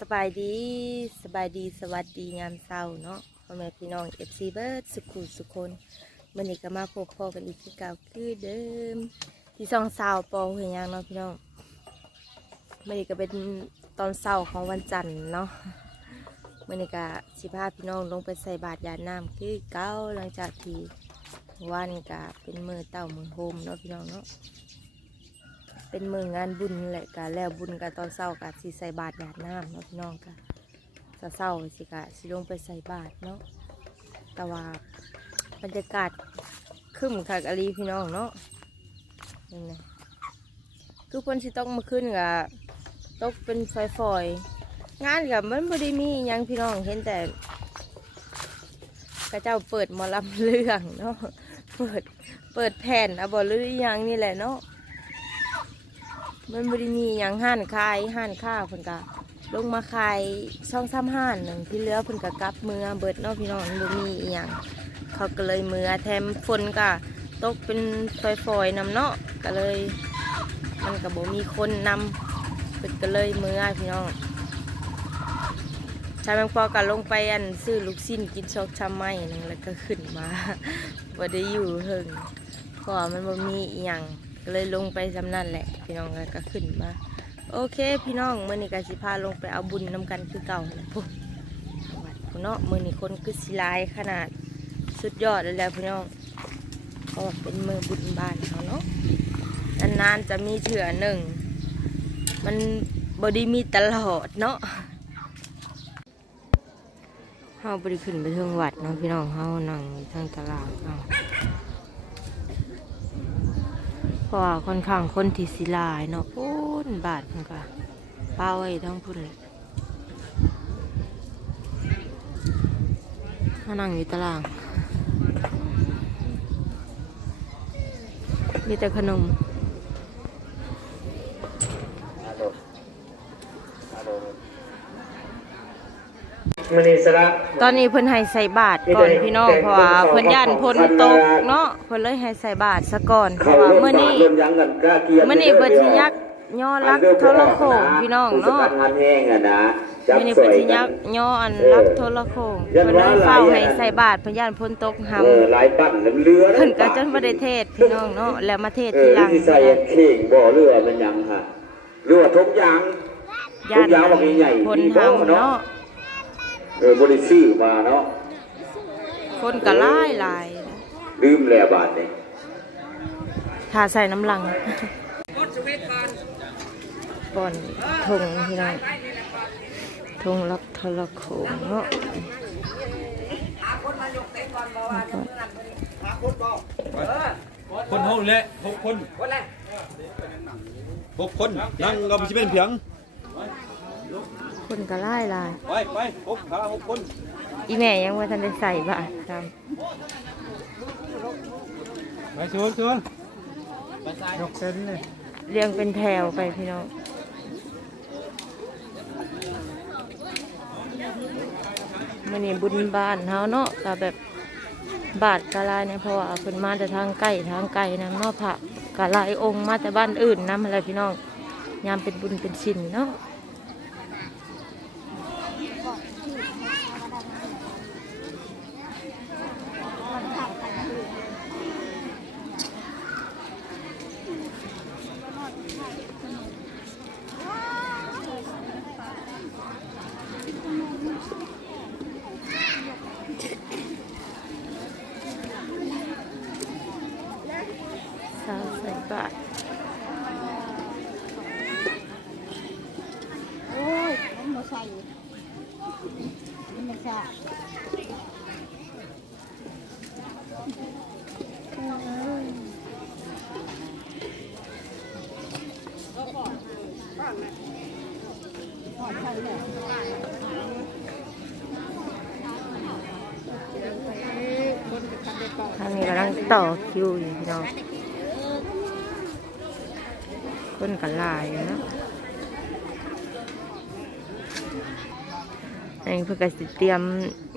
สบายดีสบายดีสวัสดียามเช้าเนาะพ่อแม่พี่น้องเอฟซีเบิร์ดสุขุสุคนมื่อนี้ก็มาพบพ่อกันอีกคือเก่าคือเดิม ที่ซองเช้าปอเฮียงเนาะพี่น้องมื่อนี้ก็เป็นตอนเช้าของวันจันทร์เนาะมื่อนี้ก็สิพาพี่น้องลงไปใส่บาตรยาน้ำคือเก้าหลังจากที่วันก็เป็นมือเต่ามือโฮมเนาะพี่น้องเนาะ เป็นมืองานบุญแหละกะแล้วบุญกะตอนเช้ากะสิใส่บาตรหยาดน้ำเนาะพี่น้องกะจะเศร้าสิกะสิลงไปใส่บาตรเนาะแต่ว่าบรรยากาศครึ้มคักอลีพี่น้องเนาะนี่นะคือคนสิต้องมาขึ้นกะตกเป็นไฟฟอยงานกับมันบ่ได้มียังพี่น้องเห็นแต่กระเจ้าเปิดมอลำเรื่องเนาะเปิดเปิดแผ่นอะบอหรือยังนี่แหละเนาะ มันบริมีอย่างห้านขายห้านข้าวเพิ่นกะลงมาขายช่องซ้ำห้านหนึ่งที่เหลือเพิ่นกะกลับเมือเบิดเนอกพี่น้องบ่มีอหย่างเขาก็เลยเมือแถมฝนกะตกเป็นฝอยๆนำเนาะก็เลย มันก็บ่มีคนนำเพิ่นก็เลยเมือพี่น้องชายแมงปอก็ลงไปอันซื้อลูกชิ้นกินช็อกชาไม้หนึงแล้วก็ขึ้นมาบ่ได้อยู่เฮิงเพราะมันบ่มีอหย่าง ก็เลยลงไปสำนั่นแหละ พี่น้องก็ขึ้นมา โอเค พี่น้องมื่อนี้ก็สิพาลงไปเอาบุญน้ำกันคือเก่าแหละพุ่นวัดพุ่นเนาะมื่อนี้คนคือสิลายขนาดสุดยอดเลยแล้วพี่น้องเพราะว่าเป็นมือบุญบ้านเขาเนาะนานๆจะมีเถื่อหนึ่ง มันบอดีมีตลอดเนาะเฮาบริขึ้นไปเทิงวัดเนาะพี่น้องเฮานั่งทางตลาดเนาะ เพราะว่าค่อนข้างคนที่สิลายเนาะพุ่นบาทพิ่นก็ป้าไว้ทั้งพุ่นเลยมานั่งอยู่ตาราง มีแต่ขนม มณีสระตอนนี้เพิ่นให้ใส่บาทก่อนพี่น้องเพราะว่าเพิ่นย่านพ้นตกเนาะเพิ่นเลยให้ใส่บาทซะก่อนเพราะว่าเมื่อนี้เริ่มยังกันกล้าเกียรติมื่อนี้เปิดที่ยักษ์ย่อรักโทรโขงพี่น้องเนาะผู้สกัดงานแห้งอะนะจับมื่อนี้สเปิวดยที่กัยันกษ์ย่ออันรักโทรโขงเพิ่นเลยเฝ้าให้ใส่บาทพยานพ้นตกหเออหลายปั้นเรือำเพิ่นก็จนบ่ได้เทศพี่น้องเนาะแล้วมาเทศเอทีอหลังที่ใส่เข่งบ่อเรือมันยังฮะเรือทุกอยางย่านทุกอย่างว่ามีใหญ่พ้นมีบ่หำเนาะเนาะ เออบริซื้อมาเนาะคนก็หลายหลายลืมแล้วบาทนี่ถ้าใส่น้ำลังป่อนทงพี่น้องทงรักโทรโขงเนาะคนเท่านี้แหละหกคนหกคนนั่งก็ไม่ใช่เป็นเพียง คนก็หลายหลายไปไปหกขาหกคนอีแม่ยังว่าทันได้ใส่บาททไปชวนชวนยกเส้นเลยำเรียงเป็นแถวไปพี่น้องมันนี่บุญบ้านเฮาเนาะก็แบบบาทกะลายเนี่ยเพราะว่าเพิ่นมาแต่ทางไกลทางไกลนะเนาะพระกะลายองค์มาแต่บ้านอื่นนำอะไรพี่น้องยามเป็นบุญเป็นชินเนาะสาวใส่บาท โอ้ยมันไม่ใช่มันไม่ใช่ ทางนี้กำลัง ต่อคิวอยู่พี่น้องคนกันลายอยู่เนาะอันนี้เพื่อกสิเตรียม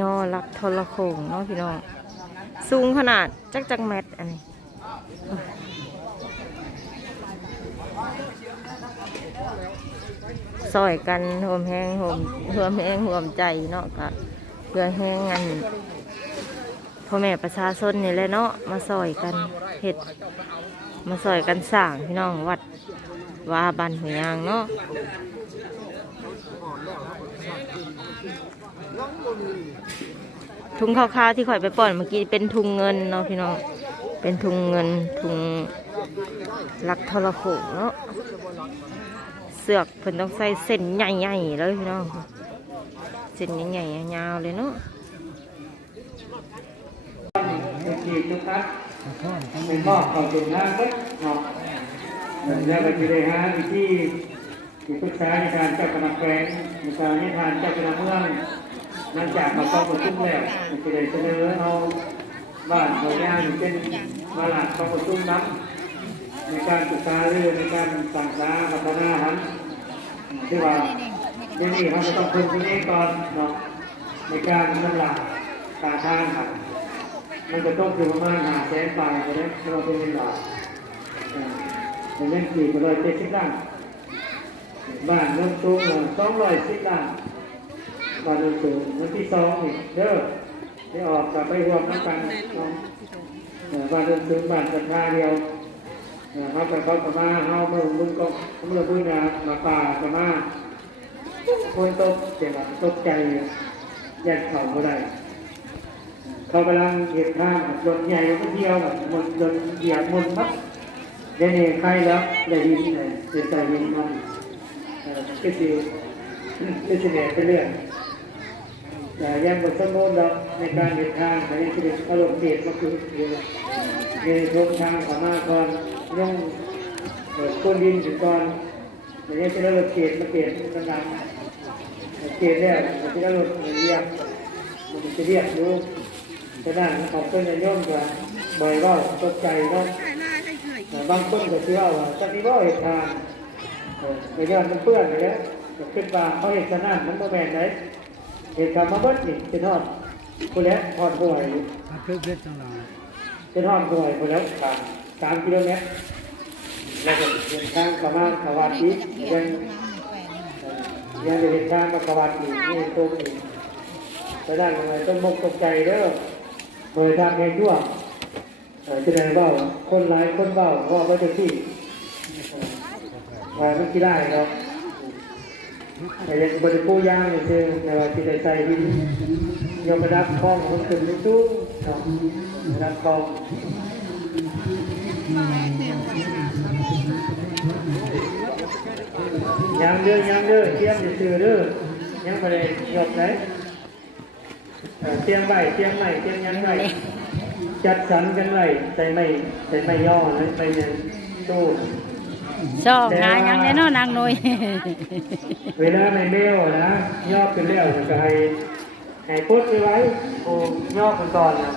ย่อรักโทรโขงเนาะพี่น้องสูงขนาดจักจักแมตรอันนี้ซอยกันห่วมแห้งห่วมห่วมแห้งห่วมใจเนาะก็เพื่อแห้งงัน พ่อแม่ประชาชนนี่แหละเนาะมาซอยกันเห็ดมาซอยกันสร้างพี่น้องวัดว่าบันหัวยางเนาะถุงข้าวๆที่ข่อยไปป่อนเมื่อกี้เป็นถุงเงินเนาะพี่น้องเป็นถุงเงินถุงลักทรโขงเนาะเสือกเพิ่นต้องใส่เส้นใหญ่ๆเลยพี่น้องเส้นใหญ่ๆยาวๆเลยเนาะ ทุกทีทุกท่านเป็นมอบขอบคุณนะก็เนาะแล้วก็จะได้หาวิธีที่ปรึกษาในการเจ้าคณะแขวงในการนิทานเจ้าคณะเมืองหลังจากมาต้องประชุมแล้วจะได้เสนอเอาบ้านเขาย่างเป็นมาหลักต้องประชุมนั้นในการปรึกษาเรื่องในการสั่งสาพัฒนาหันที่ว่าที่นี่เขาจะต้องพึ่งที่นี้ก่อนเนาะในการนำหลักตาทางค่ะ มันจะต้องคือประมาณหาแสนปลายใช่ไหมเราเป็นเงินบาทเป็นเงินกี่ร้อยเจ็ดสิบล้านบ้านเริ่มสูงสองร้อยสิบล้านบ้านเริ่มสูงวันที่สองนี่เด้อได้ออกกลับไปรวมกันน้องบ้านเริ่มสูงบ้านราคาเดียวเขาไปเขาประมาเฮาเมื่อมึงก็เมื่อพึ่งมามาป่าประมาคนตกเจ็บตกใจยันเข่าเมื่อไร เขากำลังเหยียบข้างรถใหญ่รถเดียวแบบมันรถเหยียบมันมัดเดี๋ยวนี้ใครแล้วได้ยินเลยเสียใจยินมันก็สิก็สิเนี่ยเป็นเรื่องแต่ยังบทสมบูรณ์เราในการเหยียบข้างแต่ยังคืออารมณ์เปลี่ยนมาคือเดียวในทงทางสามารถก่อนย่องก้นดินถึงก่อนแต่ยังจะเริ่มเปลี่ยนมาเปลี่ยนมันดังเปลี่ยนแล้วมันจะเริ่มเรียบมันจะเรียบรู้ ฉะนั้นขอบคุณโยมกว่าบ่อยว่าตกใจเนาบางคนก็เชื่อว่าจะมีว่าเหตุการณ์ในยอดมันเปื้อนไปแล้วก็ขึ้นมาเขาเหตุฉนั้นมันโมแมนไหนเหตุการณ์มาเบิดนี่เป็นทอดคนแล้วทอดห่วยเป็นทอดห่วยคนแล้วสามสามกิโลเมตรแล้วก็เดินทางประมาณขวาตียังยังเดินทางมาขวาตีกนี่ตรงนี้ไปได้ยังไงต้นมกตกใจเด้อ เปิดทางให้วเจะได้เบ้าคนหลายคนเบ้าเพราะว่าจะที่เอ่อมันกี่ได้เนาะแต่ยังบริปูย่างอยู่เชิงแต่ว่าที่ได้ใส่ดินยอมรับคลองมันขึ้นไม่สูงเนาะระดับคลองยังเด้อยังเด้อเตรียมจะซื้อเด้อยังไม่ได้หยดเลย เอ่อเตียงไหวเตียงไหวเตียงยันไหวจัดสรรกันไหวใส่ไม่ใส่ไม่ย่อนะไปเนี่ยตู้ชอบงานยังแน่นอนนางหน่อยเวลาไม่เมลนะย่อเป็นแล้วก็ให้ให้พุทไปไว้โอ้ย่อไปก่อนนะ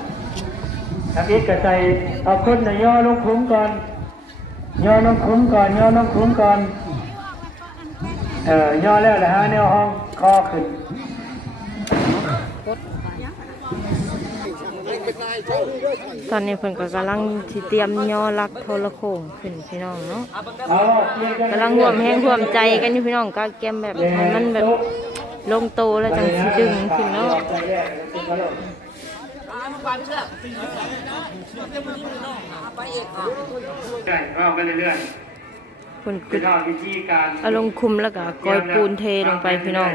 ทำอีกก็ใส่เอาคนในะย่อลงคุ้มก่อนย่อลงคุ้มก่อนย่อลงคุ้มก่อนเออย่อแล้วนะฮะแนวห้องคอขึ้น ตอนนี้เพิ่นก็กำลังที่เตรียมย่อลักโทรโขงขึ้นพี่น้องเนาะเอาเรียนนกำลังร่วมแห้งร่วมใจกันอยู่พี่น้องก็เกมแบบให้มันแบบลงโตแล้วจังสิดึงขึ้นเนาะใช่เราไปเรื่อยเพิ่นๆก็คือเราวิธีการเอาลงคุมแล้วก็กอยปูนเทลงไปพี่น้อง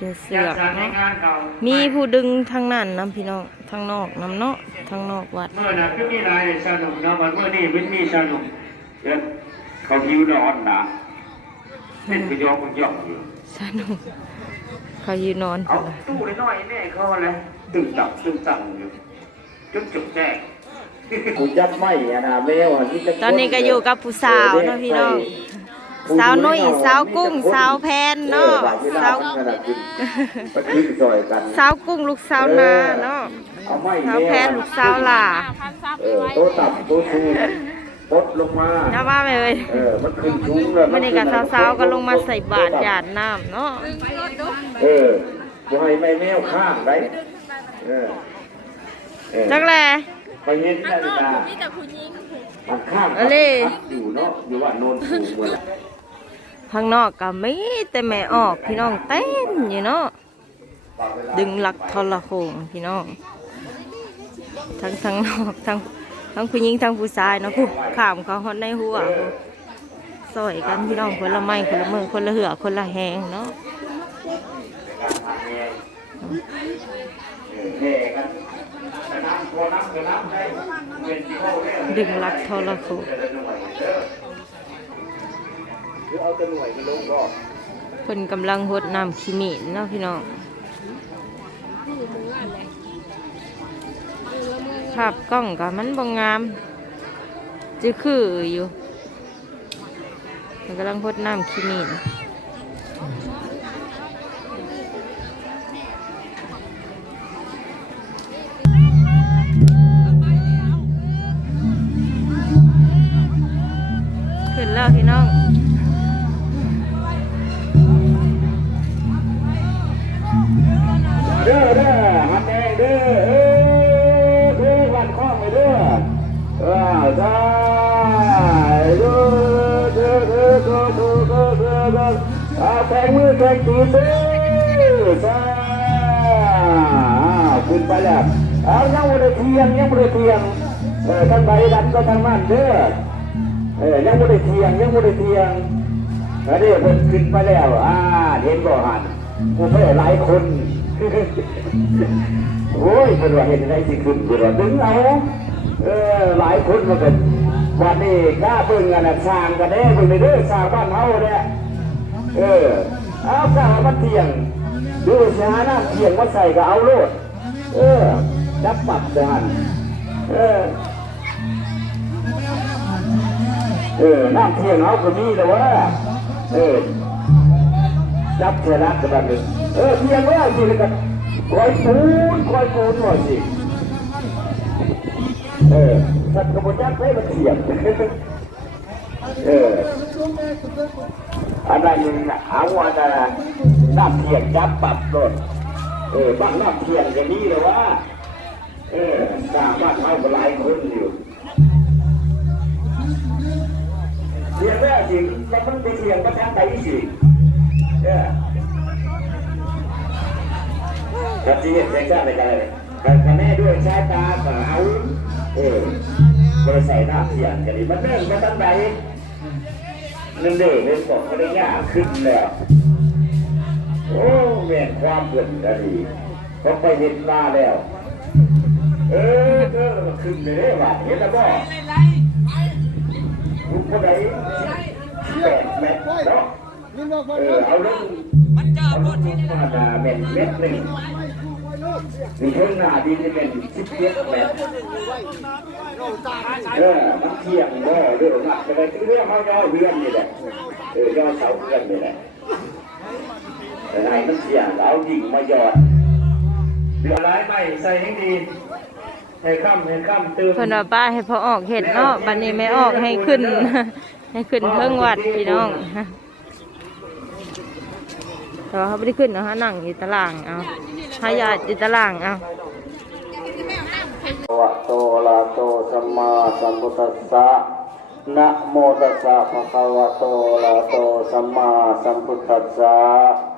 เราไปเรื่อยเดี๋ยวๆเสือกจัดสรรให้เนาะงานเขามีผู้ดึงทางนั้นนํพี่น้องทางนอกนํเนาะทางนอกวัด เมื่อนะคือมีรายสนุกเนาะวันเมื่อนี่วินมีสนุกเช่นเขาหิวนอนนะเป็นกระยอกกระยอกอยู่สนุกเขายืนนอนเอาพุ่นล่ะตู้น้อยๆแม่เขาอะไรตึงตับตึงตังอยู่จนจุดแจ้งกูจับไม่อะนะแม่ว่าที่จะตอนนี้ก็อยู่กับผู้สาวเนาะพี่น้อง สาวนุ้ยสาวกุ้งสาวแพนเนาะสาวปะทิ้งซอยกันสาวกุ้งลูกสาวนาเนาะเอาไม่สาวแพนลูกสาวหล่าเออโต๊ะตับโต๊ะชูปดลงมาจะมาไหมเว้ยเออมันขึ้นสูงเลยมื่อนี้กับสาวๆก็ลงมาใส่บาตรหยาดน้ำเนาะเออบ่ให้ไม่แมวข้างได้เออเออจักแลไปเห็นนาฬิกามันข้างเอาเลยอยู่เนาะอยู่ว่าโนนสูงหมด ข้างนอกก็มีแต่แม่ออกพี่น้องเต้นอยู่เนาะดึงหลักทรโขงพี่น้องทั้งทั้งนอกทั้งทั้งผู้หญิงทั้งผู้ชายเนาะผู้ขามเขาฮอดในหัวผู้ซอยกันพี่น้องคนละไม้คนละมือคนละเหือคนละแหงเนาะดึงหลักทรโขง หรือเอาแต่หน่วยมันลงก็เพิ่นกำลังหดน้ำขี้หมีนเนาะพี่น้องภาพกล้องก็มันบ่งงามจะคืออยู่มันกำลังหดน้ำขี้หมีนขึ้นแล้วพี่น้อง ก็ทางมันเด้อเออยังไม่ได้เทียงยังไม่ได้เทียงแล้วนี่เพิ่นขึ้นไปแล้ว อ่าเห็นบ่หันกูเพื่อหลายคนโอ้ยเป็นว่าเห็นอะไรสิขึ้นเป็นว่าดึงเอาเออหลายคนมาเป็นวันนี้กล้าเบิ่งกันนะสร้างกันเด้เบิ่งในเด้อสร้างบ้านเฮาเนี่ยเออเอากล้ามาเทียงดูสิหาน้ำเทียงมาใส่ก็เอาโลดเออจับปับเด้อหันเออ เออน้ำเที่ยงเอาก็มีแต่ว่าเออจับเทรักกันแบบนี้เออเพียงว่าสิเลยกันคอยปูนคอยปูนหน่อยสิเออสัตว์กระโดดยักษ์ให้มันเถียงเอออันนั้นเอาอันนั้นน่ะน้ำเที่ยงจับปรับรถเออบ้านน้ำเที่ยงอย่างนี้เลยว่าเออสร้างบ้านเข้าก็หลายคนอยู่ เทียงแม่สิแล้วมันไปเทียงมาทางไหนสิเนี่ยกะทิเซ็กซ์อะไรกันเลยกันแม่ด้วยใช้ตาสาวเออบริใส่หน้าเทียนกันดิมันเรื่องมาตั้งไหนนั่นเด้อเป็นบอกไม่ได้ยากขึ้นแล้วโอ้แม่นความเกินกันดีเขาไปเห็นมาแล้ว เออเออมันขึ้นเลยเด้อว่ะเห็นแล้วบ่ ลูกคนไหนแปดแมตเนาะเออเอาลงมันจะเอาลงมาดาเม็ดเม็ดหนึ่งมีเท่าหน้าดีจะเป็นสิบเจ็ดเม็ดเออมันเที่ยงบ่เรื่องหนักจะไปเรื่องเขาย่อเรื่องนี่แหละเออย่อเสาเรื่องนี่แหละแต่ไหนมันเที่ยงแล้วยิงมาหยอดเดือดร้ายใหม่ใส่ให้ดี ให้ค่ำให้ค่ำเติมเพิ่นว่าป้าให้พอออกเห็ดเนาะบัดนี้ไม่ออกให้ขึ้น ให้ขึ้นเทิงวัดพี่น้องแต่ว่าเขาไม่ได้ขึ้นเนาะฮะนั่งอยู่ตารางเอาหายาดอยู่ตารางเอาวะโตอะระโตสัมมาสัมพุทธัสสะนะโมตัสสะภะคะวะโตอะระโตสัมมาสัมพุทธัสสะนะโม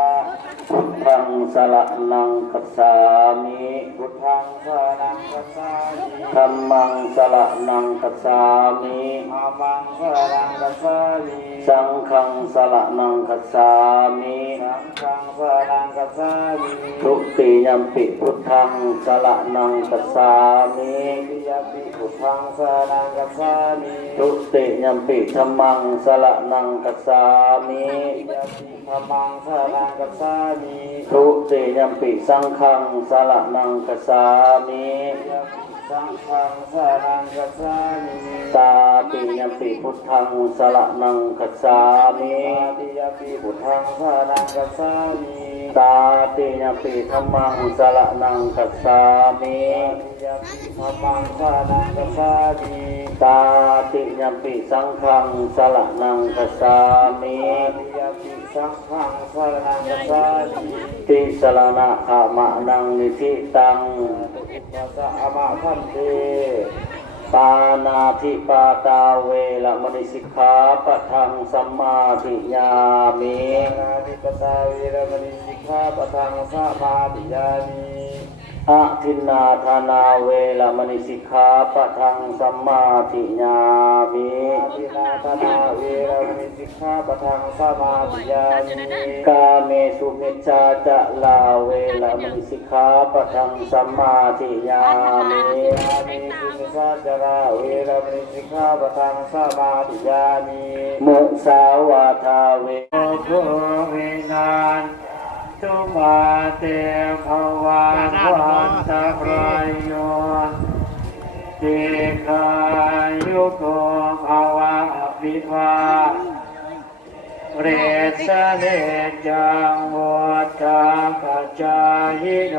ธังสระนังคัสสามิพุทธังสระนังคัสสามิธรรมังสระนังคัสสามิธรรมังสระนังคัสสามิ สังฆังสระนังคัสสามิ สังฆั งสระนังคัสสามิทุติยัมปิพุทธังสระนังคัสสามิทุติยัมปิพุทธังสระนังคัสสามิทุติยัมปิธรรมังสระนังคัสสามิธรรมังสระนังคัสสามิทุติยัมปิสังฆังสระนังคัสสามิ สังฆังสระนังคัสสามิตาติยัมปิพุทธังสระนังคัสสามิตาติยัมปิพุทธังสระนังคัสสามิตตาติยมปิธรรมังสรนังคัสสามิยมปิธรรมังสรนังคัสสามิตาติยมปิสังฆังสรนังคัสสามิยมปิ สังฆังสรนังคัสสามิติสรณะอามะนังนิธิตังปัสสะอามะพันเตปานาธิปาตาเวลมณิสิกขาปะทังสัมมาทิยามิปานาธิปตาเวลมณิสิกขาปะทังสัมมาทิยามิ อะทินนาธานาเวละมณิสิกขาปะทังสัมมาทิยามิอะทินนาธานาเวละมณิสิกขาปะทังสัมมาทิยามิกาเมสุมิจฉาจะลาเวละมณิสิกขาปะทังสัมมาทิยามิอามิสุมิสาจาราเวรมณีสิกขาปะทังสมาธิยามิมุสาวาทาเวโภวินาน ตุมาเตภวันวันตะรายโยเตคายุโกภาวะอภิวาเรสเลจังวัฏาปัจจายโน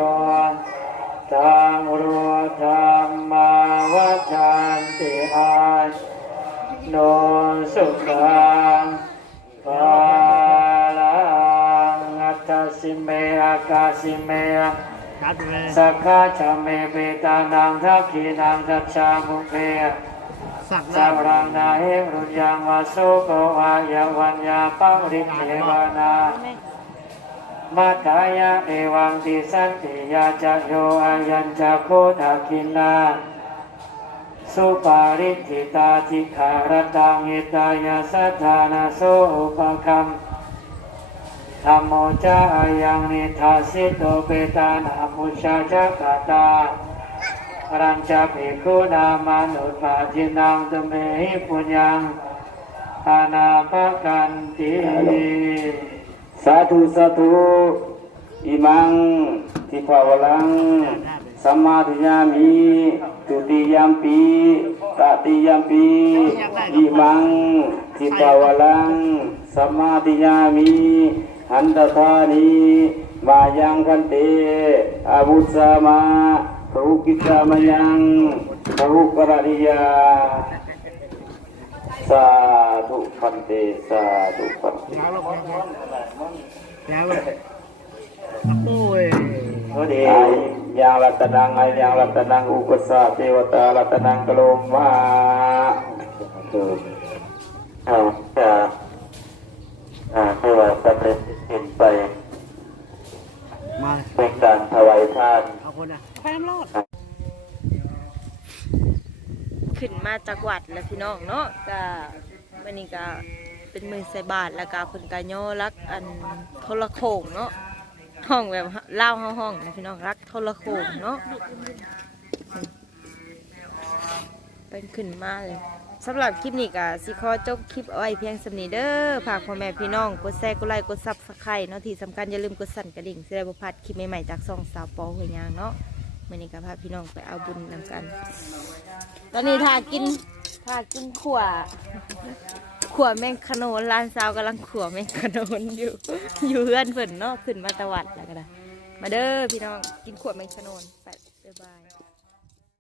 ตังรุธรรมาวัฏันติอาโนสุขังภา ตตสิเมอากาสิเมสักขะชะเมเปตานังทักขีนังทัชชามุเปสัพรังนาเหรุยังวาสุโกวายวันยาปังริเทวนามัตตายะเอวังติสันติยาจะโยอายัญจะโคทาคินาสุปาริทิตาทิคารตังอิตายาสัทธานาโสอุปคัม ธรรมโมจายังนิทัสสิโตเปตานามุชาจักตารัญจภิกขุนามานุปาจินังตเมหิปุญญังอานาปกันติสาธุสาธุอิมังทิภาวลังสัมมาทิยามิตุติยามปีตติยามปีอิมังทิภาวลังสัมมาทิยามิ หันตถานีมายังกันเตอาวุธสมา Tahu kita mayang tahu karadia satu pante satu pante. โอ้ย Odi yang latanang ay yang latanang ukasa dewata latanang kaloma. Tuh. Ah, ya. Ah, ให้ว่า สำเร็จสิ้นไปมาเป็นการถวายทานเอาคนอะแพมรอดขึ้นมาจากวัดแล้วพี่น้องเนาะก็วันนี้ก็เป็นมือใส่บาทแล้วก็เพิ่นก็ย่อรักอันโทรโขงเนาะห้องแบบเล่าห้องห้องนะพี่น้องรักโทรโขงเนาะเป็นขึ้นมาเลย สำหรับคลิปนี้ก็สิขอจบคลิปเอาไว้เพียงสำนีเด้อฝากพ่อแม่พี่น้อง กดแชร์กดไลค์กดซับสไครต์เนาะที่สำคัญอย่าลืมกดสั่นกระดิ่งสิได้บ่พลาดคลิปใหม่ๆจากช่องสาวปอหัวยางเนาะมื้อนี้ก็พาพี่น้องไปเอาบุญนำกัน ตอนนี้ทากินทากินขวขวแมงขนนร้านสาวกำลังขวแมงขนนอยู่ อยู่เพื่อนเพิ่นเนาะขึ้นมาตะวัดแล้วก็ได้มาเด้อพี่น้องกินขวแมงขนนไปบ๊ายบาย